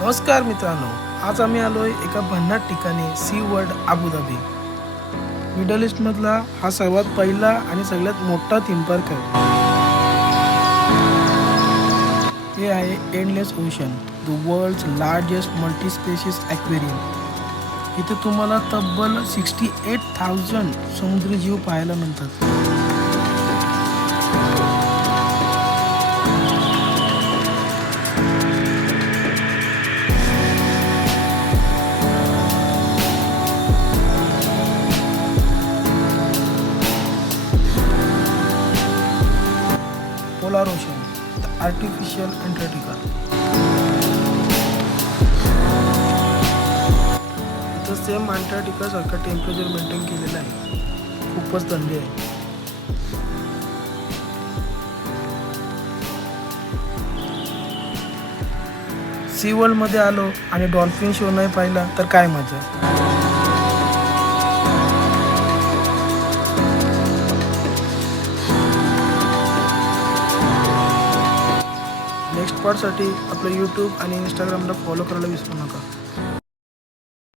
नमस्कार मित्रांनो, आज आम्ही आलोय एका भन्नाट ठिकाणी सी वर्ल्ड अबुधाबी. मिडल ईस्टमधला हा सर्वात पहिला आणि सगळ्यात मोठा थीम पार्क आहे. हे आहे endless ocean, the world's largest multi species aquarium. इथे तुम्हाला तब्बल 68,000 समुद्री जीव पाहायला मिळतात. Polar ocean, the artificial Antarctica. इथं सेम अंटार्क्टिका सारखं टेम्परेचर मेंटेन केलेलं आहे. खूपच थंडी आहे. सी वर्ल्डमध्ये आलो आणि डॉल्फिन शो नाही पाहिला तर काय मजा. नेक्स्ट पार्टसाठी आपलं यूट्यूब आणि इंस्टाग्रामला फॉलो करायला विसरू नका.